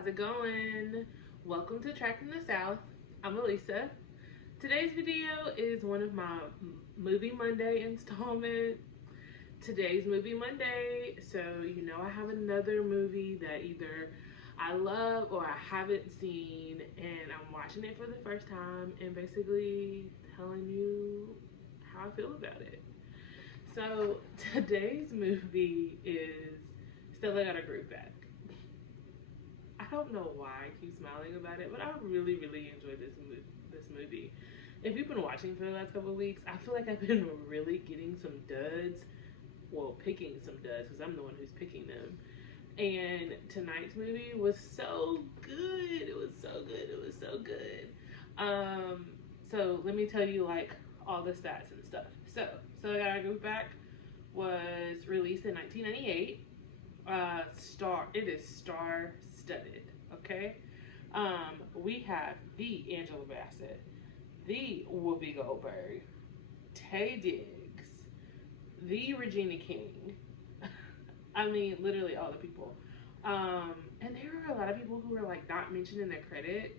how's it going? Welcome to Trapped in the South. I'm Alisa. Today's video is one of my Movie Monday installments. Today's Movie Monday, so you know I have another movie that either I love or I haven't seen, and I'm watching it for the first time and basically telling you how I feel about it. So today's movie is Stella Got a Groove Back. I don't know why I keep smiling about it, but I really enjoyed this movie. If you've been watching for the last couple of weeks, I feel like I've been really getting some duds. Well, picking some duds because I'm the one who's picking them. And tonight's movie was so good. It was so good. It was so good. So let me tell you like all the stats and stuff. So I Gotta Go Back was released in 1998. It is star-studded, okay? We have the Angela Bassett, the Whoopi Goldberg, Tay Diggs, the Regina King. I mean, literally all the people. And there are a lot of people who are like not mentioned in their credits,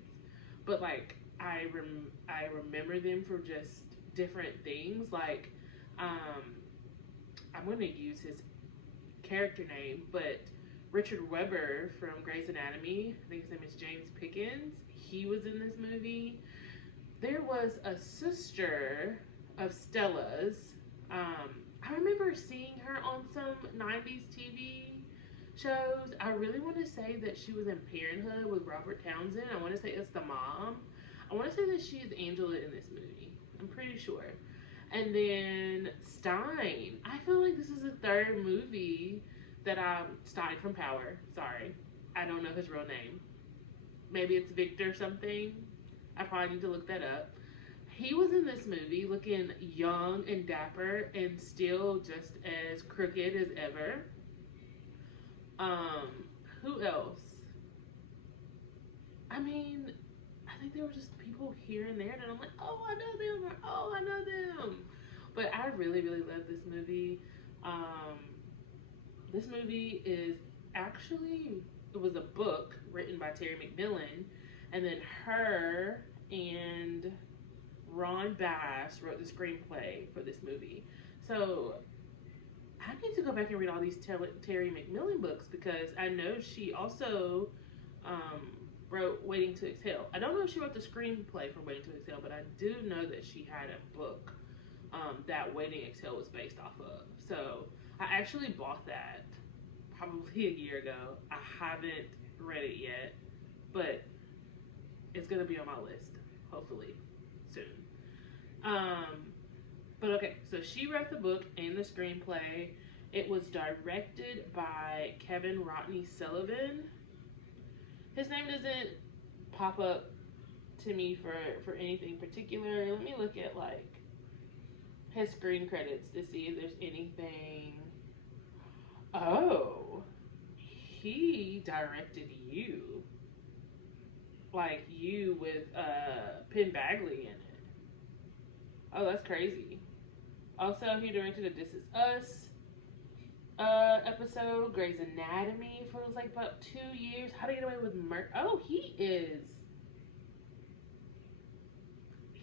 but like I remember them for just different things. Like, I'm gonna use his character name, but Richard Webber from Grey's Anatomy, I think his name is James Pickens, he was in this movie. There was a sister of Stella's. I remember seeing her on some 90s TV shows. I really want to say that she was in Parenthood with Robert Townsend. I want to say it's the mom. I want to say that she's Angela in this movie. I'm pretty sure. And then Stein. I feel like this is the third movie that Stein from Power. Sorry. I don't know his real name. Maybe it's Victor something. I probably need to look that up. He was in this movie looking young and dapper and still just as crooked as ever. Who else? I mean, I think there were just people here and there that I'm like, oh, I know them, or oh, I know them. But I really love this movie. This movie is actually, it was a book written by Terry McMillan, and then her and Ron Bass wrote the screenplay for this movie. So I need to go back and read all these Terry McMillan books because I know she also wrote Waiting to Exhale. I don't know if she wrote the screenplay for Waiting to Exhale, but I do know that she had a book that Waiting to Exhale was based off of. So I actually bought that probably a year ago. I haven't read it yet, but it's gonna be on my list hopefully soon. But okay, so she wrote the book and the screenplay. It was directed by Kevin Rodney Sullivan. His name doesn't pop up to me for anything particular. Let me look at like his screen credits to see if there's anything. Oh, he directed You. Like You with Penn Badgley in it. Oh, that's crazy. Also, he directed a This Is Us episode, Grey's Anatomy for like about 2 years. How to Get Away with Murder. Oh, he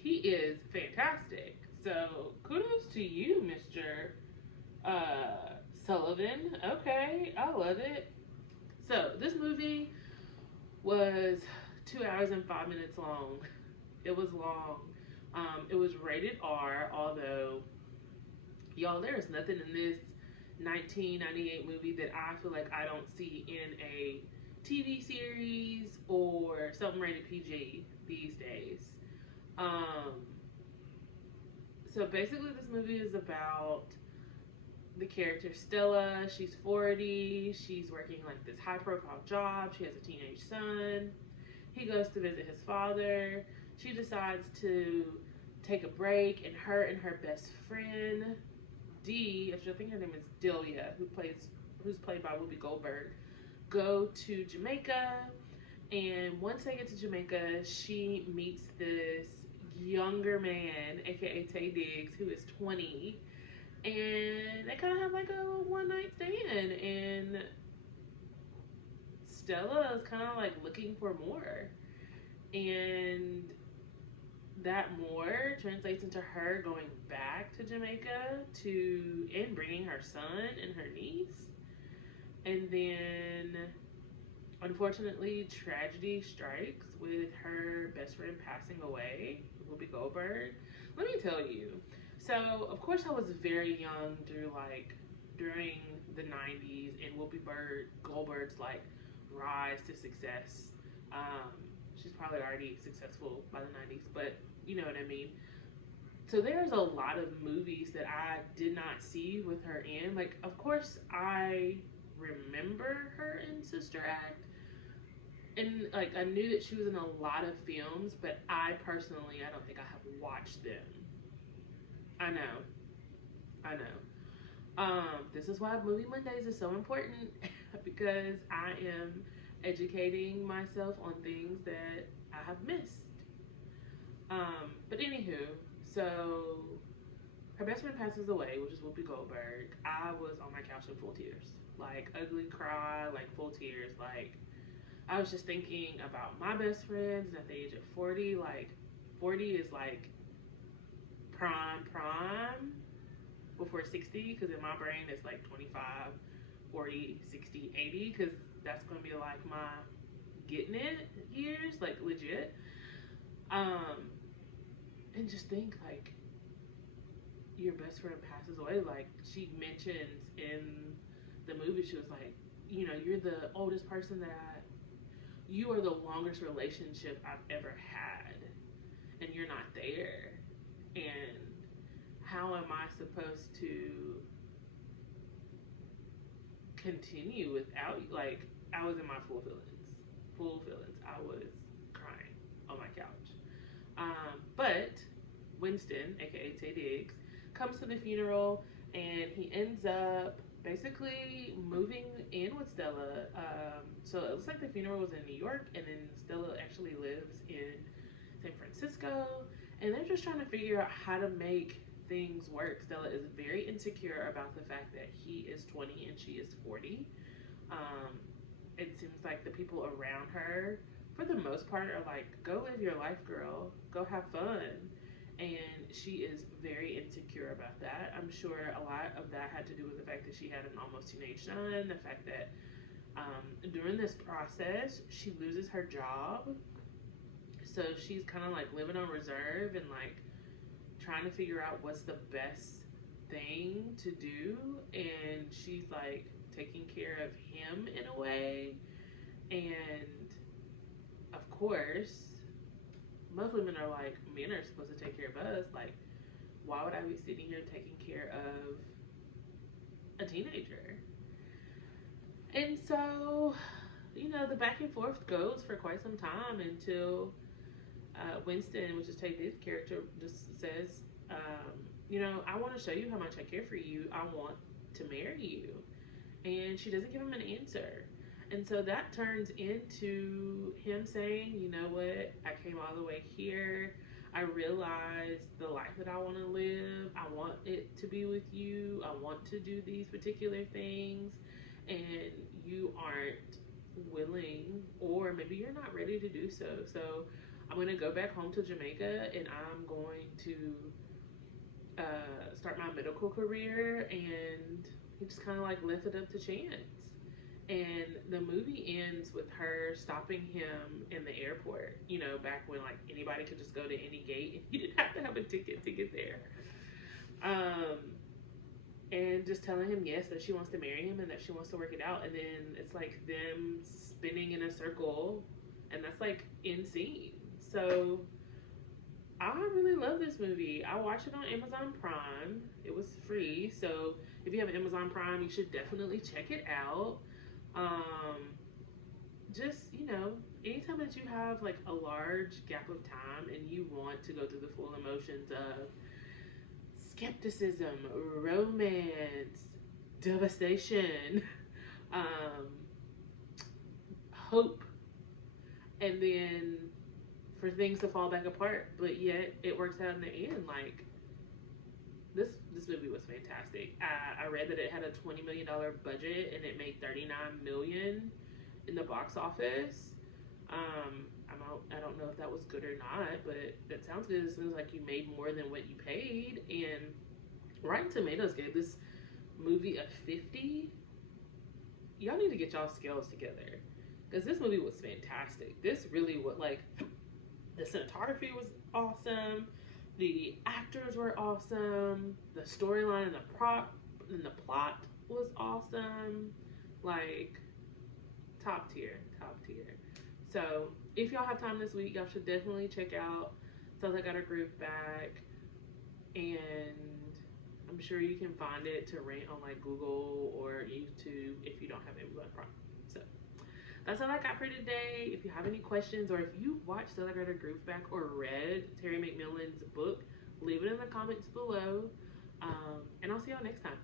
is fantastic. So kudos to you, Mr. Sullivan. Okay, I love it. So this movie was 2 hours and 5 minutes long. It was long. It was rated R, although, y'all, there is nothing in this 1998 movie that I feel like I don't see in a TV series or something rated PG these days. So basically this movie is about the character Stella. She's 40. She's working like this high profile job. She has a teenage son. He goes to visit his father. She decides to take a break, and her and her best friend Dee, I think her name is Delia, who's played by Whoopi Goldberg, go to Jamaica. And once they get to Jamaica, she meets this younger man, aka Tay Diggs, who is 20, and they kind of have like a one night stand. And Stella is kind of like looking for more. And that more translates into her going back to Jamaica and bringing her son and her niece. And then, unfortunately, tragedy strikes with her best friend passing away, Whoopi Goldberg. Let me tell you. So, of course, I was very young during the 90s and Whoopi Goldberg's like rise to success. She's probably already successful by the 90s, but you know what I mean. So there's a lot of movies that I did not see with her in. Like, of course, I remember her in Sister Act, and like I knew that she was in a lot of films, but I don't think I have watched them. I know. This is why Movie Mondays is so important because I am educating myself on things that I have missed. But anywho, so her best friend passes away, which is Whoopi Goldberg. I was on my couch in full tears, like ugly cry, like full tears. Like I was just thinking about my best friends, and at the age of 40, like 40 is like prime before 60, because in my brain it's like 25, 40, 60, 80, because that's going to be like my getting it years, like legit. And just think, like, your best friend passes away. Like, she mentions in the movie, she was like, you know, you're the oldest person you are the longest relationship I've ever had, and you're not there. And how am I supposed to continue without you? Like, I was in my full feelings. I was crying on my couch. But Winston, aka Tay Diggs, comes to the funeral, and he ends up basically moving in with Stella. So it looks like the funeral was in New York, and then Stella actually lives in San Francisco, and they're just trying to figure out how to make things work. Stella is very insecure about the fact that he is 20 and she is 40. It seems like the people around her, for the most part, are like, go live your life, girl. Go have fun. And she is very insecure about that. I'm sure a lot of that had to do with the fact that she had an almost teenage son, the fact that during this process, she loses her job. So she's kind of like living on reserve and like trying to figure out what's the best thing to do. And she's like taking care of him in a way. And of course, most women are like, men are supposed to take care of us. Like, why would I be sitting here taking care of a teenager? And so, you know, the back and forth goes for quite some time until Winston, which is Tay Diggs' character, just says, you know, I want to show you how much I care for you. I want to marry you. And she doesn't give him an answer. And so that turns into him saying, you know what, I came all the way here. I realized the life that I want to live. I want it to be with you. I want to do these particular things. And you aren't willing, or maybe you're not ready to do so. So I'm going to go back home to Jamaica, and I'm going to start my medical career. And he just kind of like left it up to chance. And the movie ends with her stopping him in the airport, you know, back when like anybody could just go to any gate and you didn't have to have a ticket to get there. And just telling him yes, that she wants to marry him and that she wants to work it out. And then it's like them spinning in a circle, and that's like end scene. So I really love this movie. I watched it on Amazon Prime. It was free, so if you have Amazon Prime, you should definitely check it out. Just, you know, anytime that you have like a large gap of time and you want to go through the full emotions of skepticism, romance, devastation, hope, and then for things to fall back apart, but yet it works out in the end. Like, this movie was fantastic. I read that it had a $20 million budget and it made $39 million, in the box office. I don't know if that was good or not, but that sounds good. It seems like you made more than what you paid. And Rotten Tomatoes gave this movie a 50. Y'all need to get y'all scales together, because this movie was fantastic. This really was, like, the cinematography was awesome, the actors were awesome, the storyline and the plot was awesome. Like, top tier. So if y'all have time this week, y'all should definitely check out So I Got a Groove Back, and I'm sure you can find it to rent on like Google or YouTube if you don't have Amazon Prime. So that's all I got for today. If you have any questions, or if you watched So I Got a Groove Back or read Terry McMillan's book, leave it in the comments below. And I'll see y'all next time.